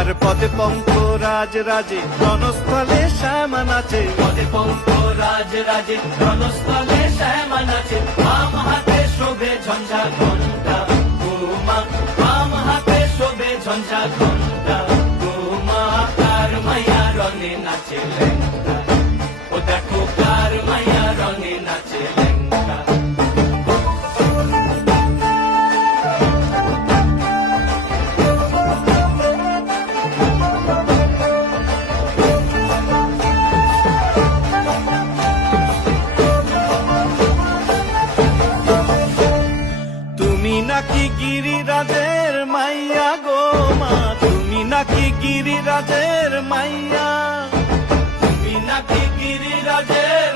তার পদে পঙ্ক রাজ রাজে রণস্থলে শ্যামা নাচে, পদে পঙ্ক রাজ রাজে রণস্থলে শ্যামা নাচে। বাম হাতে শোভে ঝঞ্ঝা ঘণ্টা উমা, বাম হাতে শোভে ঝঞ্ঝা ঘণ্টা উমা। কার মাইয়া রঙে নাচে লেঙ্গা, ও দেখো কার মাইয়া রঙে নাচে লেঙ্গা। তুমি নাকি গিরিরাজের মাইয়া গো মা, তুমি নাকি গিরিরাজের মাইয়া, তুমি নাকি গিরিরাজের